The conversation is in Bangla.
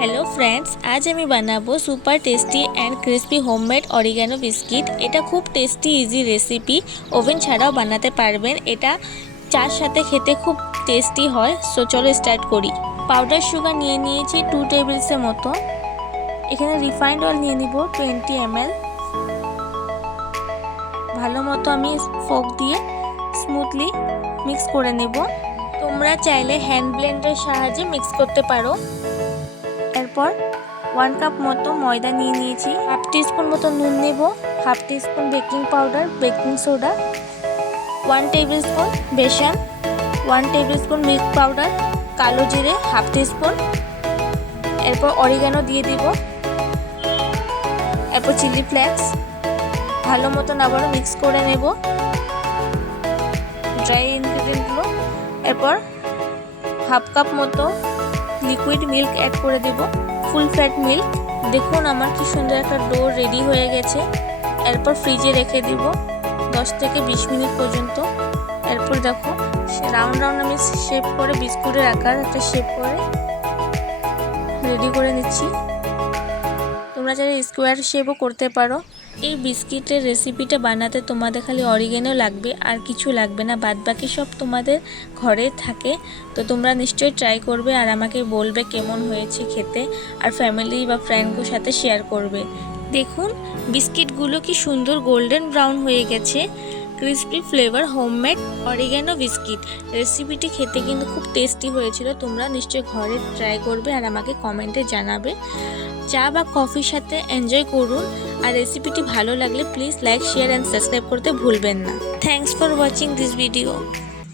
हेलो फ्रेंड्स, आज আমি বানাবো super tasty and crispy homemade oregano biscuit. এটা খুব টেস্টি ইজি রেসিপি, ওভেন ছাড়াও বানাতে পারবেন। এটা চার সাথে খেতে খুব টেস্টি হয়। সো চলো স্টার্ট করি। পাউডার সুগার নিয়ে নিয়েছি 2 টেবিলসের মতো। এখানে রিফাইন্ড অয়েল নিয়ে নিব 20 ml। ভালো মতো আমি ফোক দিয়ে স্মুথলি মিক্স করে নেব। তোমরা চাইলে হ্যান্ড ব্লেন্ডারের সাহায্যে মিক্স করতে পারো। এরপর 1 কাপ মতো ময়দা নিয়ে নিয়েছি, হাফ টিস্পুন মতো নুন নেব, half teaspoon baking powder, baking soda, 1 tablespoon বেসন, 1 টেবিল স্পুন মিল্ক পাউডার, কালো জিরে হাফ টিস্পুন। এরপর অরিগানো দিয়ে দিব, এরপর চিলি ফ্লেক্স। ভালো মতো আবারও মিক্স করে নেব ড্রাই ইনগ্রেডিয়েন্টগুলো। এরপর হাফ কাপ মতো লিকুইড মিল্ক অ্যাড করে দেব, ফুল ফ্যাট মিল্ক। দেখুন আমার কি সুন্দর একটা ডো রেডি হয়ে গেছে। এরপর ফ্রিজে রেখে দিব 10 থেকে 20 মিনিট পর্যন্ত। এরপর দেখো রাউন্ড রাউন্ড আমি শেপ করে বিস্কুটের আকার একটা শেপ করে রেডি করে নিচ্ছি। তোমরা চাইলে স্কোয়ার শেপও করতে পারো। এই বিস্কিটের রেসিপিটা বানাতে তোমাদের খালি অরিগানো লাগবে, আর কিছু লাগবে না। বাদবাকি সব তোমাদের ঘরে থাকে। তো তোমরা নিশ্চয়ই ট্রাই করবে আর আমাকে বলবে কেমন হয়েছে খেতে, আর ফ্যামিলি বা ফ্রেন্ডদের সাথে শেয়ার করবে। দেখুন বিস্কিটগুলো কি সুন্দর গোল্ডেন ব্রাউন হয়ে গেছে। Crispy flavour homemade oregano biscuit. রেসিপিটি খেতে কিন্তু খুব টেস্টি হয়েছিল। তোমরা নিশ্চয়ই ঘরে ট্রাই করবে আর আমাকে কমেন্টে জানাবে। চা বা কফির সাথে এনজয় করুন। আর রেসিপিটি ভালো লাগলে please like, share and subscribe করতে ভুলবেন না। Thanks for watching this video.